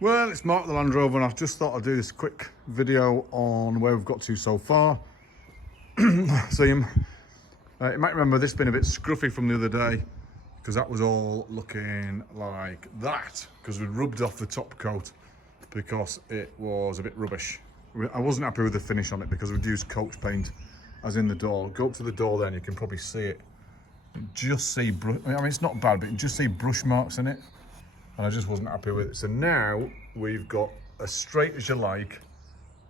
Well, it's Mark the Land Rover, and I've just thought I'd do this quick video on where we've got to so far. So you might remember this being a bit scruffy from the other day, because that was all looking like that, because we'd rubbed off the top coat because it was a bit rubbish. I wasn't happy with the finish on it because we'd used coach paint as in the door. Go up to the door then, you can probably see it. Just see, I mean, it's not bad, but you just see brush marks in it. And I just wasn't happy with it. So now we've got a straight as you like,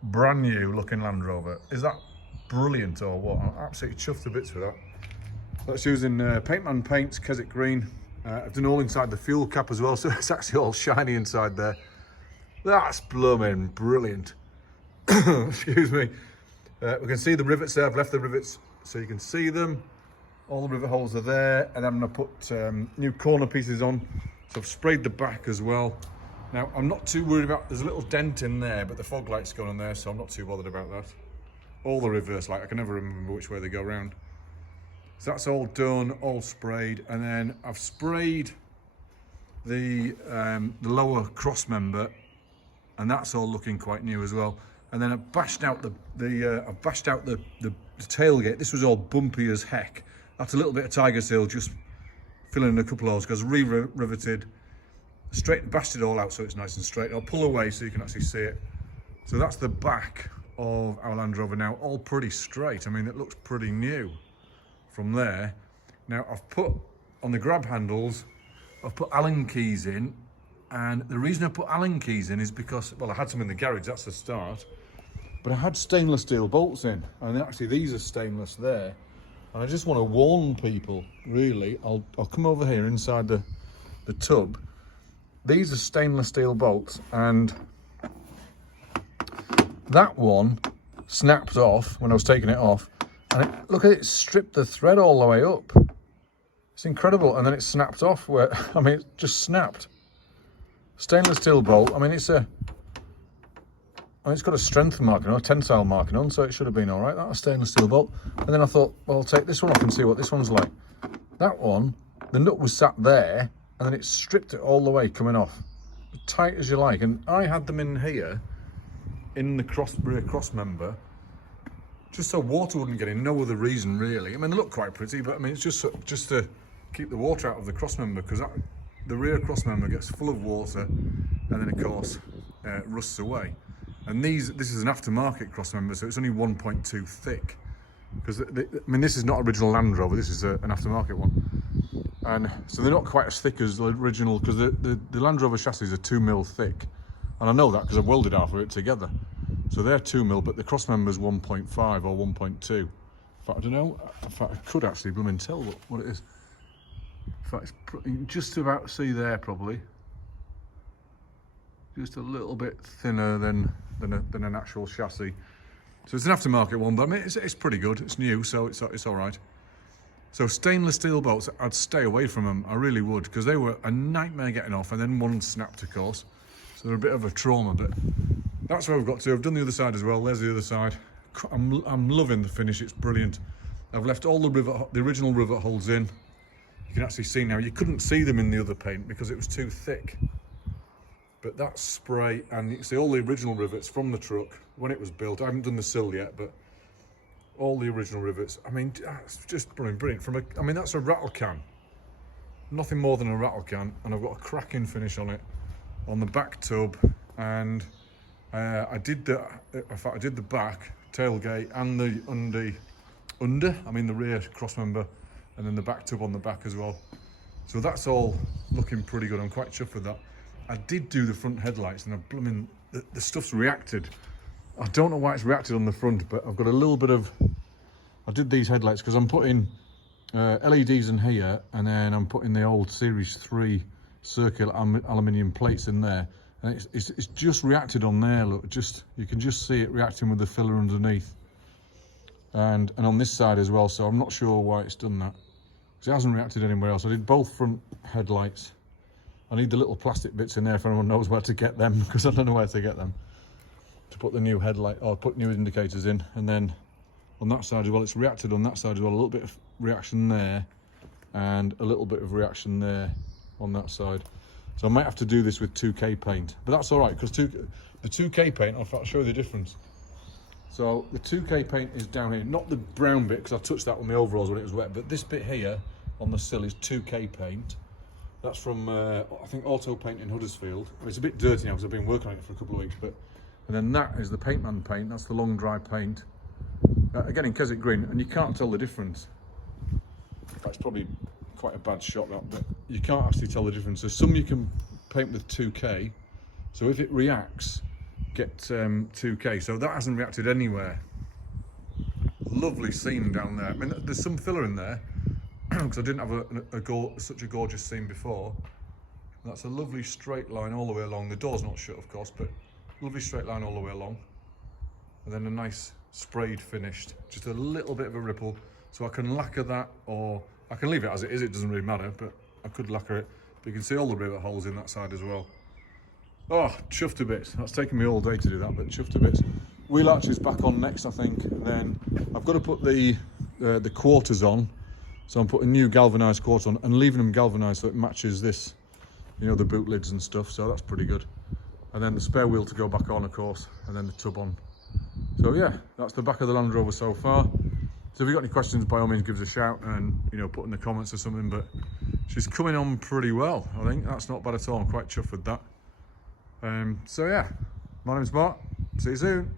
brand new looking Land Rover. Is that brilliant or what? I'm absolutely chuffed to bits with that. That's using Paintman Paints, Keswick Green. I've done all inside the fuel cap as well, so it's actually all shiny inside there. That's blooming brilliant. Excuse me. We can see the rivets there. I've left the rivets so you can see them. All the rivet holes are there, and I'm going to put new corner pieces on. So I've sprayed the back as well. Now, I'm not too worried about, there's a little dent in there, but the fog light's gone on there, so I'm not too bothered about that. All the reverse light, I can never remember which way they go round. So that's all done, all sprayed, and then I've sprayed the lower cross member, and that's all looking quite new as well. And then I've bashed out the tailgate. This was all bumpy as heck. That's a little bit of tiger seal, just filling in a couple of holes, because re-riveted, bashed it all out so it's nice and straight. I'll pull away so you can actually see it. So that's the back of our Land Rover now, all pretty straight. I mean, it looks pretty new from there. Now I've put, on the grab handles, I've put Allen keys in, and the reason I put Allen keys in is because, well, I had some in the garage, that's the start, but I had stainless steel bolts in, and actually these are stainless there. And I just want to warn people, really. I'll come over here inside the tub. These are stainless steel bolts, and that one snapped off when I was taking it off. And look at it, stripped the thread all the way up. It's incredible. And then it snapped off where, I mean, it just snapped. Stainless steel bolt. I mean, it's got a strength marking on, a tensile marking on, so it should have been all right. That was stainless steel bolt. And then I thought, well, I'll take this one off and see what this one's like. That one, the nut was sat there, and then it stripped it all the way coming off. Tight as you like. And I had them in here, in the rear cross member, just so water wouldn't get in. No other reason, really. I mean, they look quite pretty, but I mean, it's just to keep the water out of the cross member, because the rear cross member gets full of water, and then, of course, rusts away. And this is an aftermarket cross member, so it's only 1.2 thick. Because, I mean, this is not original Land Rover, this is an aftermarket one. And so they're not quite as thick as the original, because the Land Rover chassis are 2mm thick. And I know that because I've welded half of it together. So they're 2mm, but the cross member's 1.5 or 1.2. In fact, I don't know, in fact, I could actually blooming tell what it is. In fact, you can just about see there, probably. Just a little bit thinner than an actual chassis. So it's an aftermarket one, but I mean, it's pretty good. It's new, so it's all right. So stainless steel bolts, I'd stay away from them. I really would, because they were a nightmare getting off, and then one snapped, of course. So they're a bit of a trauma, but that's where we've got to. I've done the other side as well. There's the other side. I'm loving the finish. It's brilliant. I've left all the original rivet holes in. You can actually see now. You couldn't see them in the other paint because it was too thick. But that spray, and you can see all the original rivets from the truck when it was built. I haven't done the sill yet, but all the original rivets. I mean, it's just brilliant. I mean, that's a rattle can. Nothing more than a rattle can, and I've got a cracking finish on it, on the back tub, and I did the back tailgate and the the rear cross member, and then the back tub on the back as well. So that's all looking pretty good. I'm quite chuffed with that. I did do the front headlights, and the stuff's reacted. I don't know why it's reacted on the front, but I've got a little bit of, I did these headlights because I'm putting LEDs in here, and then I'm putting the old Series 3 circular aluminium plates in there, and it's just reacted on there. Look, you can just see it reacting with the filler underneath, and on this side as well. So I'm not sure why it's done that, because it hasn't reacted anywhere else. I did both front headlights. I need the little plastic bits in there if anyone knows where to get them, because I don't know where to get them, to put the new headlight, or put new indicators in. And then on that side as well, it's reacted on that side as well. A little bit of reaction there, and a little bit of reaction there on that side. So I might have to do this with 2K paint, but that's all right, because the 2K paint, I'll show you the difference. So the 2K paint is down here, not the brown bit, because I touched that with my overalls when it was wet, but this bit here on the sill is 2K paint. That's from, I think, Auto Paint in Huddersfield. It's a bit dirty now because I've been working on it for a couple of weeks, but, and then that is the Paintman paint, that's the long dry paint. Again in Keswick Green, and you can't tell the difference. That's probably quite a bad shot, that, but you can't actually tell the difference. So some you can paint with 2K, so if it reacts, get 2K. So that hasn't reacted anywhere. Lovely seam down there. I mean, there's some filler in there because I didn't have such a gorgeous seam before. That's a lovely straight line all the way along. The door's not shut, of course, but lovely straight line all the way along. And then a nice sprayed finished, just a little bit of a ripple. So I can lacquer that, or I can leave it as it is, it doesn't really matter, but I could lacquer it. But you can see all the rivet holes in that side as well. Oh, chuffed to bits. That's taken me all day to do that, but chuffed to bits. Wheel arch is back on next, I think, and then I've got to put the quarters on. So I'm putting new galvanised quarters on and leaving them galvanised so it matches this, you know, the boot lids and stuff, so that's pretty good. And then the spare wheel to go back on, of course, and then the tub on. So yeah, that's the back of the Land Rover so far. So if you've got any questions, by all means give us a shout and, you know, put in the comments or something, but she's coming on pretty well, I think. That's not bad at all, I'm quite chuffed with that. So yeah, my name's Mark, see you soon.